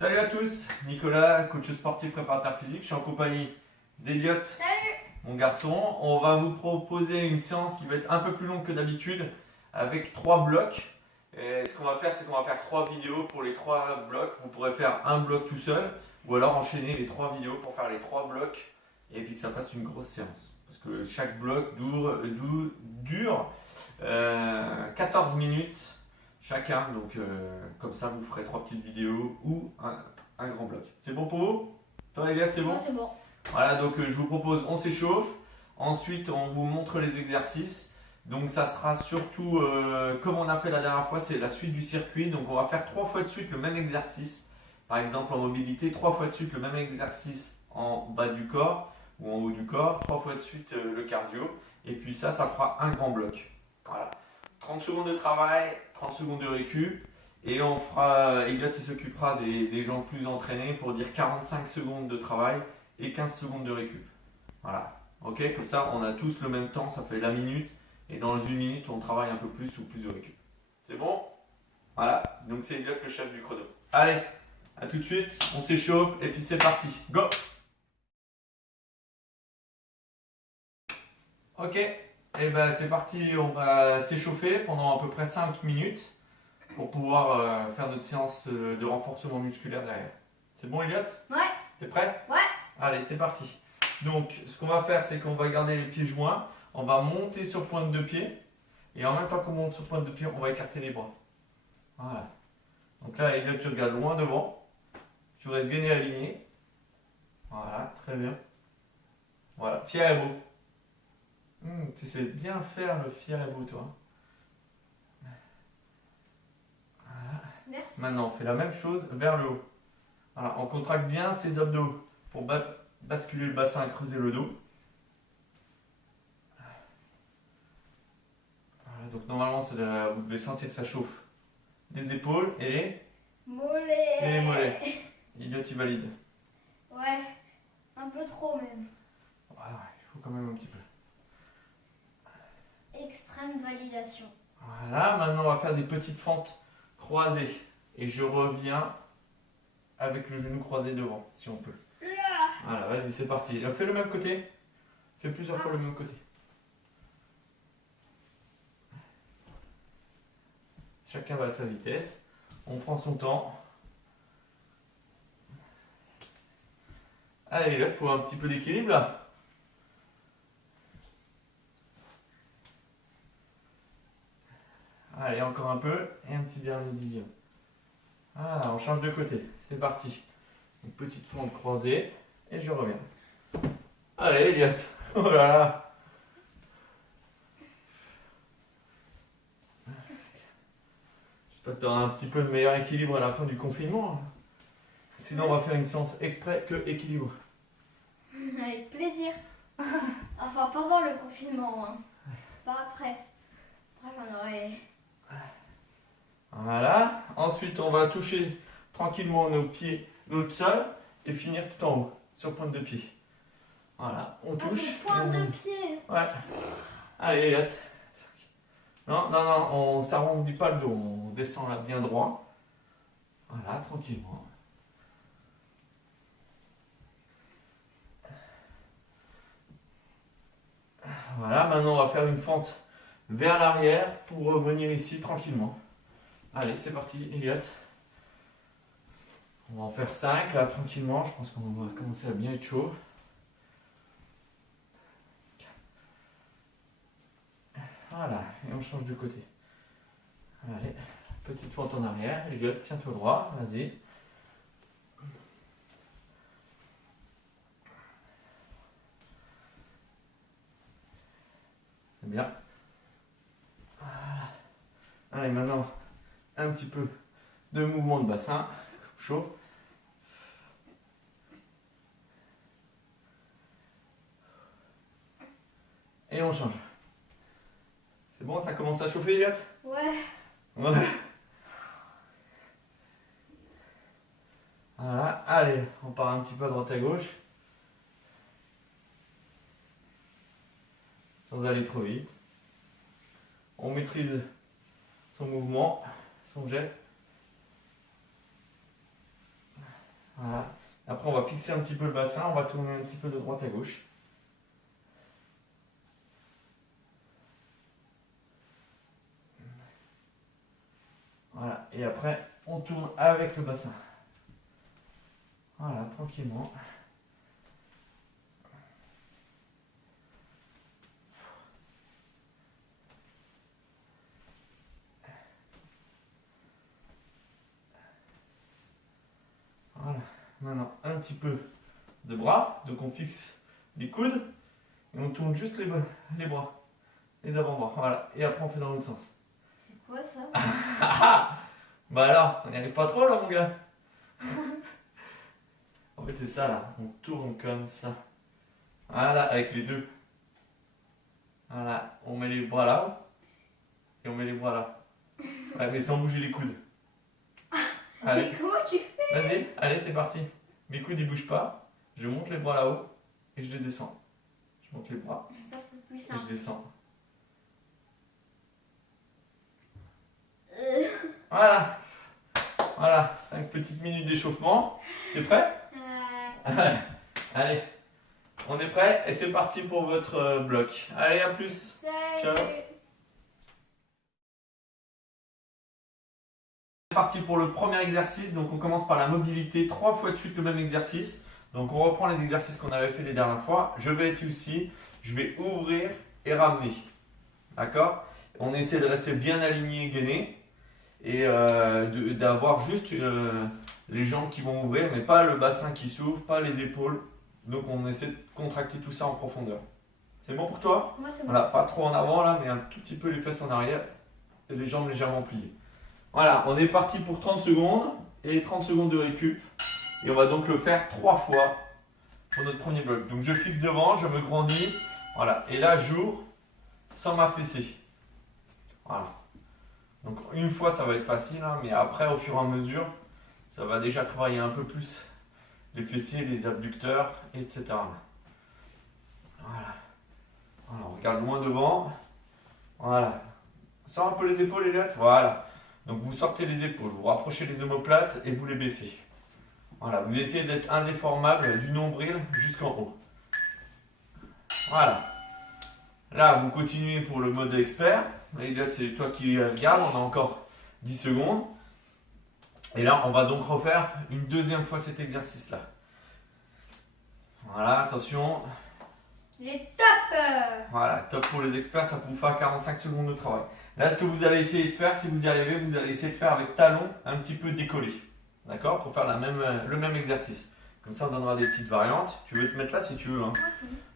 Salut à tous, Nicolas, coach sportif préparateur physique. Je suis en compagnie d'Eliott, mon garçon. On va vous proposer une séance qui va être un peu plus longue que d'habitude avec 3 blocs. Et ce qu'on va faire, c'est qu'on va faire 3 vidéos pour les 3 blocs. Vous pourrez faire un bloc tout seul ou alors enchaîner les 3 vidéos pour faire les 3 blocs et puis que ça fasse une grosse séance. Parce que chaque bloc dure 14 minutes chacun, donc comme ça vous ferez 3 petites vidéos ou un grand bloc. C'est bon pour vous? Toi Eliott, c'est bon? C'est bon. Voilà, donc je vous propose, on s'échauffe, ensuite on vous montre les exercices. Donc ça sera surtout, comme on a fait la dernière fois, c'est la suite du circuit. Donc on va faire 3 fois de suite le même exercice. Par exemple en mobilité, 3 fois de suite le même exercice en bas du corps ou en haut du corps, 3 fois de suite le cardio. Et puis ça fera un grand bloc. Voilà. 30 secondes de travail, 30 secondes de récup. Et on fera, Eliott il s'occupera des gens plus entraînés pour dire 45 secondes de travail et 15 secondes de récup. Voilà. Ok, comme ça on a tous le même temps, ça fait la minute. Et dans une minute on travaille un peu plus ou plus de récup. C'est bon? Voilà, donc c'est Eliott le chef du chrono. Allez, à tout de suite, on s'échauffe et puis c'est parti. Go! Ok, et ben c'est parti, on va s'échauffer pendant à peu près 5 minutes pour pouvoir faire notre séance de renforcement musculaire derrière. C'est bon Eliott? Ouais. T'es prêt? Ouais. Allez, c'est parti. Donc ce qu'on va faire, c'est qu'on va garder les pieds joints, on va monter sur pointe de pied et en même temps qu'on monte sur pointe de pied, on va écarter les bras. Voilà. Donc là, Eliott, tu regardes loin devant, tu restes gainé aligné. Voilà, très bien. Voilà, fier et beau. Tu sais bien faire le fier et beau, toi. Voilà. Merci. Maintenant, on fait la même chose vers le haut. Voilà, on contracte bien ses abdos pour basculer le bassin et creuser le dos. Voilà, donc normalement, vous devez sentir que ça chauffe les épaules et les mollets. Eliott, il valide. Ouais. Un peu trop même. Voilà, il faut quand même un petit peu. Extrême validation. Voilà, maintenant on va faire des petites fentes croisées. Et je reviens avec le genou croisé devant, si on peut. Voilà, vas-y, c'est parti. Fais le même côté. Fais plusieurs fois le même côté. Chacun va à sa vitesse. On prend son temps. Allez, là, il faut un petit peu d'équilibre là. Allez, encore un peu. Et un petit dernier dixième. Voilà, on change de côté. C'est parti. Une petite fente croisée. Et je reviens. Allez, Eliott. Oh là là. J'espère que tu auras un petit peu de meilleur équilibre à la fin du confinement. Sinon, on va faire une séance exprès que équilibre. Avec plaisir. Enfin, pendant le confinement, hein. Pas après. Après, j'en aurais. Voilà. Ensuite, on va toucher tranquillement nos pieds, notre sol et finir tout en haut, sur pointe de pied. Voilà, on touche. Sur pointe de pied. Ouais. Allez, Eliott. Non, non, non, on s'arrondit pas le dos, on descend là bien droit. Voilà, tranquillement. Voilà, maintenant on va faire une fente vers l'arrière pour revenir ici tranquillement. Allez, c'est parti, Eliott. On va en faire 5 là tranquillement, je pense qu'on va commencer à bien être chaud. Voilà, et on change de côté. Allez, petite fente en arrière, Eliott, tiens-toi droit, vas-y. C'est bien. Voilà. Allez, maintenant, un petit peu de mouvement de bassin, chaud. Et on change. C'est bon, ça commence à chauffer, Eliott? Ouais. Ouais. Voilà, allez, on part un petit peu à droite à gauche. Sans aller trop vite. On maîtrise son mouvement, son geste. Voilà. Après, on va fixer un petit peu le bassin, on va tourner un petit peu de droite à gauche. Voilà, et après, on tourne avec le bassin. Voilà, tranquillement. Voilà, maintenant un petit peu de bras, donc on fixe les coudes et on tourne juste les bras, les avant-bras, voilà, et après on fait dans l'autre sens. C'est quoi ça? Bah alors, on n'y arrive pas trop là mon gars. En fait c'est ça là, on tourne comme ça. Voilà, avec les deux. Voilà, on met les bras là et on met les bras là. Ouais, mais sans bouger les coudes. Allez, Mais comment tu fais? vas-y, allez c'est parti. Mes coudes ils bougent pas, je monte les bras là-haut et je les descends. Je monte les bras Ça c'est plus et je simple. descends. Euh, Voilà, voilà, 5 petites minutes d'échauffement. T'es prêt? Allez, on est prêt et c'est parti pour votre bloc. Allez, à plus. Salut. Ciao. C'est parti pour le premier exercice. Donc on commence par la mobilité, 3 fois de suite le même exercice. Donc on reprend les exercices qu'on avait fait les dernières fois. Je vais être ici, je vais ouvrir et ramener. D'accord? On essaie de rester bien aligné, gainé. Et d'avoir juste les jambes qui vont ouvrir, mais pas le bassin qui s'ouvre, pas les épaules. Donc on essaie de contracter tout ça en profondeur. C'est bon pour toi? Moi c'est bon. Voilà, pas trop en avant là, mais un tout petit peu les fesses en arrière et les jambes légèrement pliées. Voilà, on est parti pour 30 secondes et 30 secondes de récup. Et on va donc le faire 3 fois pour notre premier bloc. Donc je fixe devant, je me grandis. Voilà, et là j'ouvre sans m'affaisser. Voilà. Donc une fois ça va être facile, hein, mais après au fur et à mesure, ça va déjà travailler un peu plus les fessiers, les abducteurs, etc. Voilà. Voilà, on regarde loin devant. Voilà. Sors un peu les épaules, Elliot. Voilà. Donc vous sortez les épaules, vous rapprochez les omoplates et vous les baissez. Voilà, vous essayez d'être indéformable du nombril jusqu'en haut. Voilà. Là, vous continuez pour le mode expert. Elliot, c'est toi qui regarde, on a encore 10 secondes. Et là, on va donc refaire une deuxième fois cet exercice-là. Voilà, attention. Les top. Voilà, top pour les experts, ça vous fera 45 secondes de travail. Là, ce que vous allez essayer de faire, si vous y arrivez, vous allez essayer de faire avec talons un petit peu décollés. D'accord? Pour faire le même exercice. Comme ça, on donnera des petites variantes. Tu veux te mettre là si tu veux. Hein.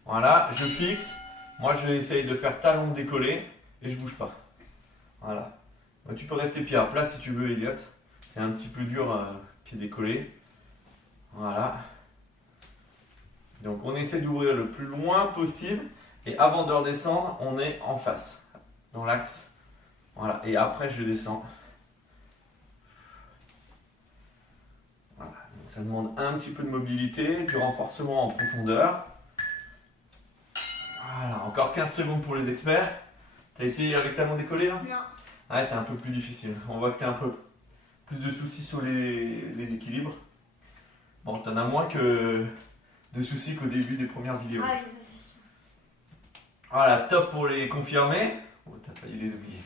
Voilà, je fixe. Moi, je vais essayer de faire talons décollés et je bouge pas. Voilà. Tu peux rester pied à plat si tu veux, Elliot. C'est un petit peu dur, pied décollé. Voilà. Donc, on essaie d'ouvrir le plus loin possible. Et avant de redescendre, on est en face, dans l'axe. Voilà. Et après, je descends. Voilà. Donc, ça demande un petit peu de mobilité, du renforcement en profondeur. Voilà. Encore 15 secondes pour les experts. T'as essayé avec talons décollés là? Non. Ouais, c'est un peu plus difficile. On voit que tu as un peu plus de soucis sur les équilibres. Bon, tu en as moins que de soucis qu'au début des premières vidéos. Ah oui, ça c'est sûr. Voilà, top pour les confirmer. Oh, t'as failli les oublier.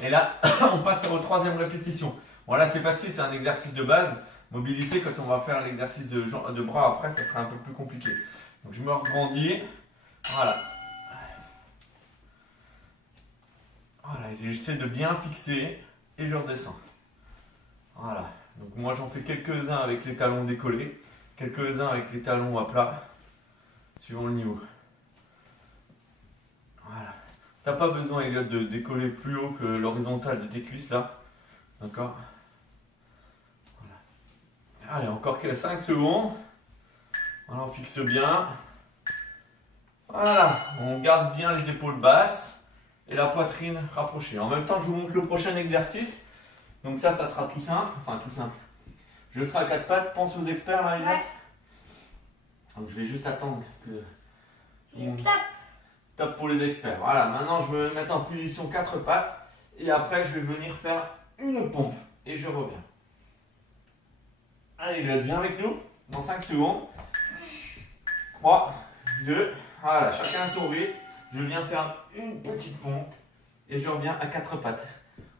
Et là, on passe aux troisième répétition. Bon, là, c'est facile, c'est un exercice de base. Mobilité, quand on va faire l'exercice de bras après, ça sera un peu plus compliqué. Donc, je me regrandis. Voilà. Voilà, et j'essaie de bien fixer et je redescends. Voilà. Donc, moi, j'en fais quelques-uns avec les talons décollés, quelques-uns avec les talons à plat, suivant le niveau. Voilà. T'as pas besoin, Elliot, de décoller plus haut que l'horizontale de tes cuisses là. D'accord? Voilà. Allez, encore 5 secondes. Voilà, on fixe bien. Voilà. On garde bien les épaules basses et la poitrine rapprochée. En même temps, je vous montre le prochain exercice. Donc ça sera tout simple. Enfin, tout simple. Je serai à 4 pattes. Pense aux experts là, Elliot. Ouais. Donc je vais juste attendre que... Les top. Top pour les experts. Voilà, maintenant je vais me mettre en position 4 pattes et après je vais venir faire une pompe et je reviens. Allez, Elliot, viens avec nous dans 5 secondes. 3, 2, voilà, chacun son rythme. Je viens faire une petite pompe et je reviens à 4 pattes.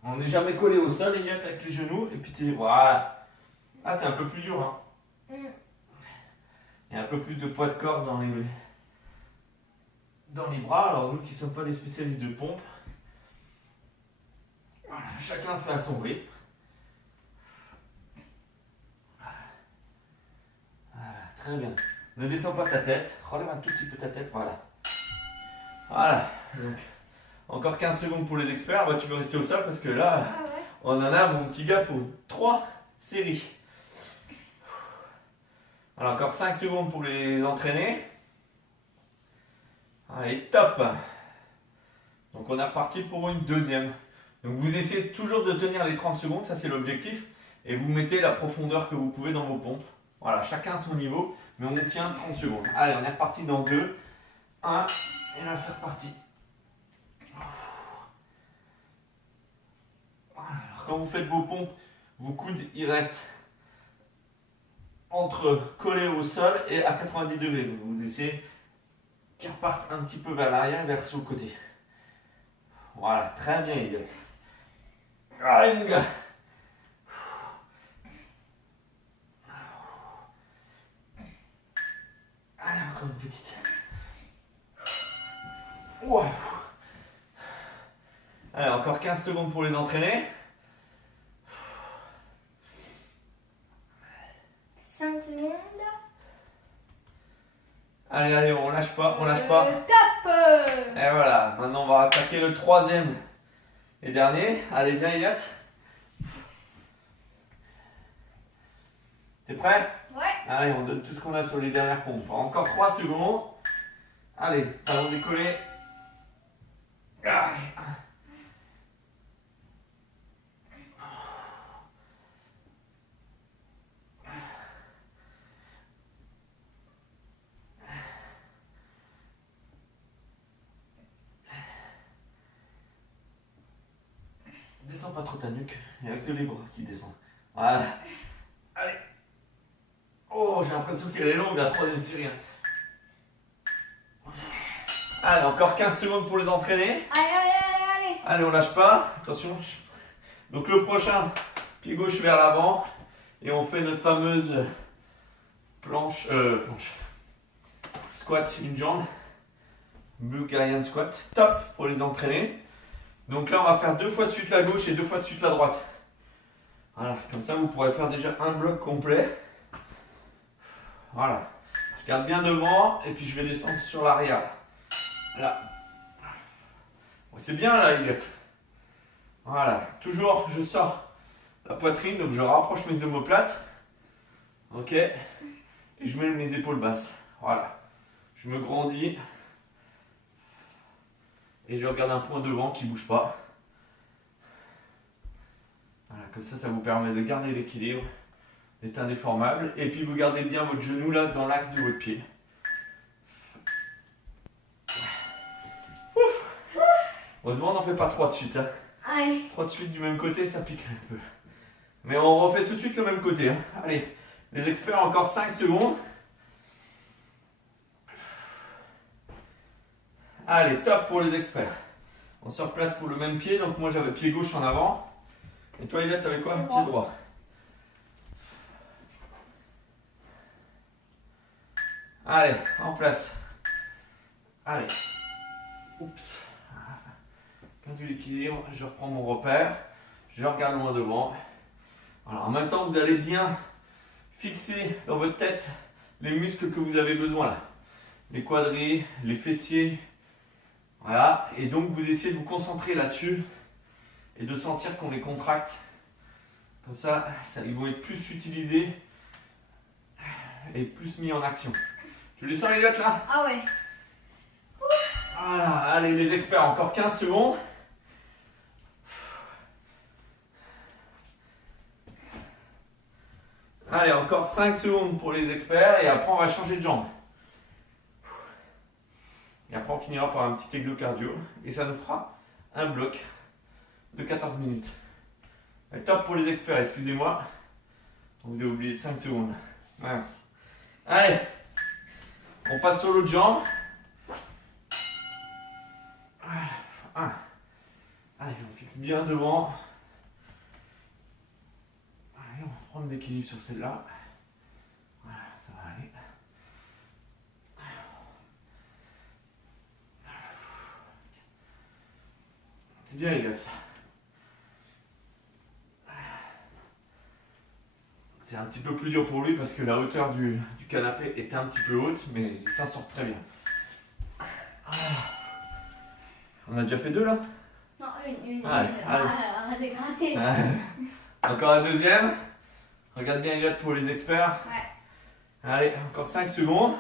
On n'est jamais collé au sol, Elliot, avec les genoux. Et puis voilà. Ah, c'est un peu plus dur. Hein. Il y a un peu plus de poids de corps dans les bras. Alors, nous qui ne sommes pas des spécialistes de pompe, voilà, chacun fait à son rythme. Voilà, très bien. Ne descends pas ta tête. Relève un tout petit peu ta tête. Voilà. Voilà. Donc, encore 15 secondes pour les experts. Bah, tu peux rester au sol parce que là, on en a, mon petit gars, pour 3 séries. Alors, encore 5 secondes pour les entraîner. Allez, top. Donc, on est reparti pour une deuxième. Donc, vous essayez toujours de tenir les 30 secondes. Ça, c'est l'objectif. Et vous mettez la profondeur que vous pouvez dans vos pompes. Voilà, chacun à son niveau. Mais on tient 30 secondes. Allez, on est reparti dans 2, 1. Et là, c'est reparti. Alors, quand vous faites vos pompes, vos coudes, ils restent entre collés au sol et à 90 degrés. Donc, vous essayez qu'ils repartent un petit peu vers l'arrière, vers sur le côté. Voilà, très bien, Elliot. Allez, mon gars. Allez, encore une petite. Ouais. Allez, encore 15 secondes pour les entraîner. 5 secondes. Allez, allez, on lâche pas, on lâche pas. Top. Et voilà, maintenant on va attaquer le troisième et dernier. Allez, viens, Elliot. T'es prêt? Ouais. Allez, on donne tout ce qu'on a sur les dernières pompes. Encore 3 secondes. Allez, talon décollé. Allez. Descends pas trop ta nuque, il n'y a que les bras qui descendent. Voilà. Allez. Oh, j'ai l'impression qu'elle est longue la troisième série. Allez, encore 15 secondes pour les entraîner. Allez. Allez, on lâche pas. Attention. Donc le prochain, pied gauche vers l'avant. Et on fait notre fameuse planche. Squat, une jambe. Bulgarian squat. Top pour les entraîner. Donc là, on va faire 2 fois de suite la gauche et 2 fois de suite la droite. Voilà, comme ça, vous pourrez faire déjà un bloc complet. Voilà. Je garde bien devant et puis je vais descendre sur l'arrière. Là. C'est bien là, Elliot. Voilà. Toujours, je sors la poitrine, donc je rapproche mes omoplates. Ok. Et je mets mes épaules basses. Voilà. Je me grandis. Et je regarde un point devant qui ne bouge pas. Voilà, comme ça, ça vous permet de garder l'équilibre, d'être indéformable. Et puis vous gardez bien votre genou là dans l'axe de votre pied. Ouf. Heureusement, on n'en fait pas 3 de suite. Hein. 3 de suite du même côté, ça piquerait un peu. Mais on refait tout de suite le même côté. Hein. Allez, les experts, encore 5 secondes. Allez, top pour les experts. On se replace pour le même pied. Donc moi j'avais pied gauche en avant. Et toi Yvette, t'avais quoi? Pied droit. Allez, en place. Allez. Oups. Perdu l'équilibre. Je reprends mon repère. Je regarde loin devant. Alors en même temps, vous allez bien fixer dans votre tête les muscles que vous avez besoin là. Les quadris, les fessiers. Voilà, et donc vous essayez de vous concentrer là-dessus et de sentir qu'on les contracte. Comme ça, ils vont être plus utilisés et plus mis en action. Tu les sens les gars là? Ah ouais. Voilà, allez les experts, encore 15 secondes. Allez, encore 5 secondes pour les experts et après on va changer de jambe. Et après, on finira par un petit exocardio. Et ça nous fera un bloc de 14 minutes. Et top pour les experts, excusez-moi. Vous avez oublié de 5 secondes. Mince. Allez, on passe sur l'autre jambe. Voilà. 1. Allez, on fixe bien devant. Allez, on va prendre l'équilibre sur celle-là. Voilà, ça va aller. C'est bien les gars. C'est un petit peu plus dur pour lui parce que la hauteur du canapé est un petit peu haute, mais il s'en sort très bien. On a déjà fait 2 là? Non, une. Allez, allez. Arrête de gratter. Encore un deuxième. Regarde bien Elliot pour les experts. Ouais. Allez, encore 5 secondes.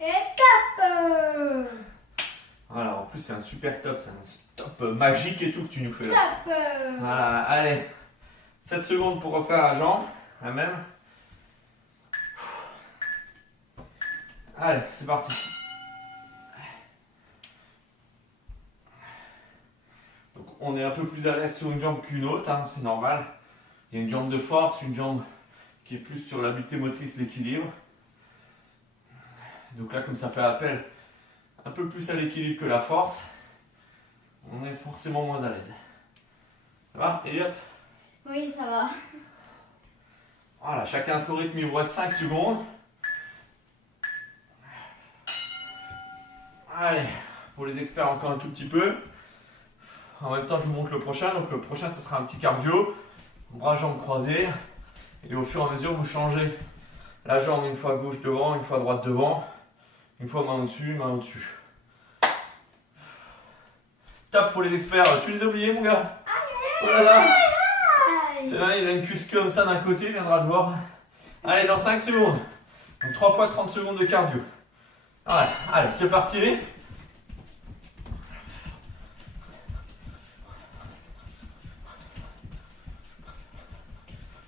Et top. Voilà, en plus c'est un super top, c'est un top magique et tout que tu nous fais là. Top. Voilà, allez. 7 secondes pour refaire la jambe, la même. Allez, c'est parti. Donc on est un peu plus à l'aise sur une jambe qu'une autre, hein, c'est normal. Il y a une jambe de force, une jambe qui est plus sur l'habileté motrice, l'équilibre. Donc là, comme ça fait appel un peu plus à l'équilibre que la force, on est forcément moins à l'aise. Ça va, Elliot? Oui, ça va. Voilà, chacun son rythme, il vous reste 5 secondes. Allez, pour les experts, encore un tout petit peu. En même temps, je vous montre le prochain. Donc le prochain, ce sera un petit cardio. Bras, jambes croisés. Et au fur et à mesure, vous changez la jambe une fois gauche devant, une fois droite devant. Une fois main au-dessus, main au-dessus. Top pour les experts. Tu les as oubliés, mon gars? Oh là là! C'est là, il a une cuisse comme ça d'un côté, il viendra te voir. Allez, dans 5 secondes. Donc 3 fois 30 secondes de cardio. Voilà, allez, c'est parti.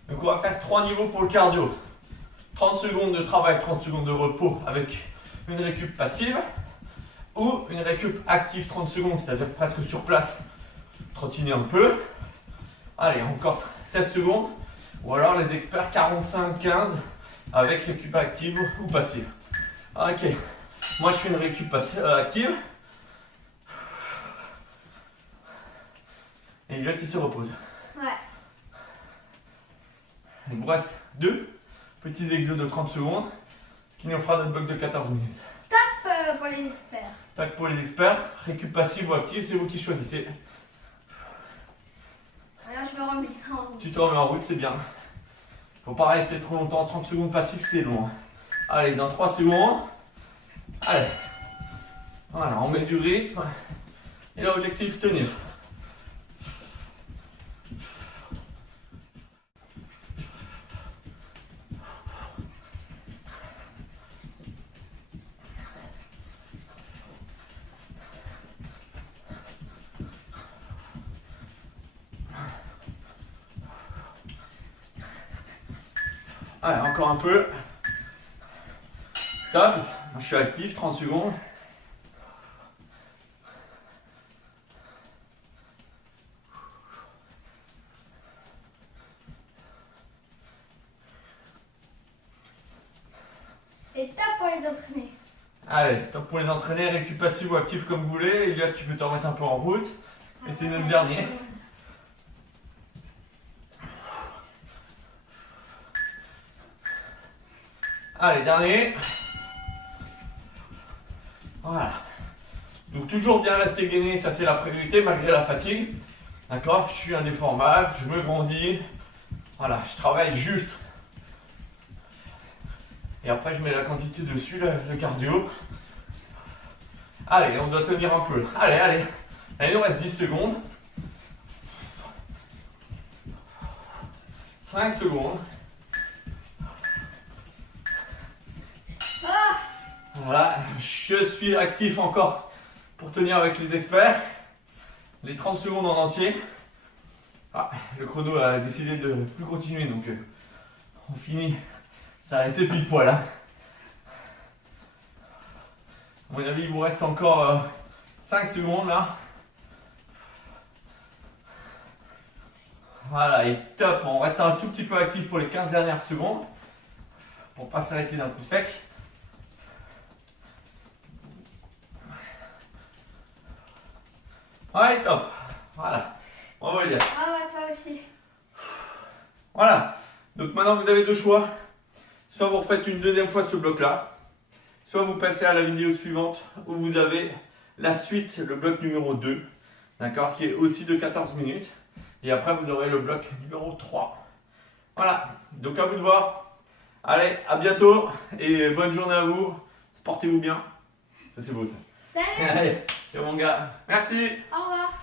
Donc on va faire 3 niveaux pour le cardio. 30 secondes de travail, 30 secondes de repos avec une récup passive. Ou une récup active 30 secondes, c'est-à-dire presque sur place, trottiner un peu. Allez, encore 7 secondes. Ou alors les experts 45-15 avec récup active ou passive. Ok, moi je fais une récup active. Et Elliot il se repose. Ouais. Il vous reste 2 petits exos de 30 secondes, ce qui nous fera notre bloc de 14 minutes. Top pour les experts. Tac pour les experts, récup passive ou active, c'est vous qui choisissez. Alors je me remets en route. Tu te remets en route, c'est bien. Faut pas rester trop longtemps, 30 secondes passif, c'est long. Allez, dans 3 secondes. Allez. Voilà, on met du rythme. Et l'objectif, tenir. Allez, encore un peu. Top. Moi, je suis actif, 30 secondes. Et top pour les entraîner. Allez, top pour les entraîner, récup passif ou actif comme vous voulez. Et là, tu peux te remettre un peu en route. Et c'est notre dernier. Allez, dernier. Voilà. Donc toujours bien rester gainé, ça c'est la priorité malgré la fatigue. D'accord? Je suis indéformable, je me grandis. Voilà, je travaille juste. Et après je mets la quantité dessus, le cardio. Allez, on doit tenir un peu. Allez, allez. Allez, il nous reste 10 secondes. 5 secondes. Ah, Voilà, je suis actif encore pour tenir avec les experts. Les 30 secondes en entier. Ah, le chrono a décidé de ne plus continuer, donc on finit. Ça a été pile poil. Hein. À mon avis, il vous reste encore 5 secondes là. Voilà, et top. On reste un tout petit peu actif pour les 15 dernières secondes. Pour ne pas s'arrêter d'un coup sec. Ouais, top. Voilà. Bravo Elias. Ah ouais, toi aussi. Voilà. Donc maintenant vous avez deux choix. Soit vous refaites une deuxième fois ce bloc-là. Soit vous passez à la vidéo suivante où vous avez la suite, le bloc numéro 2. D'accord, qui est aussi de 14 minutes. Et après vous aurez le bloc numéro 3. Voilà. Donc à vous de voir. Allez, à bientôt et bonne journée à vous. Sportez-vous bien. Ça c'est beau ça. Salut. Allez, ciao mon gars. Merci. Au revoir.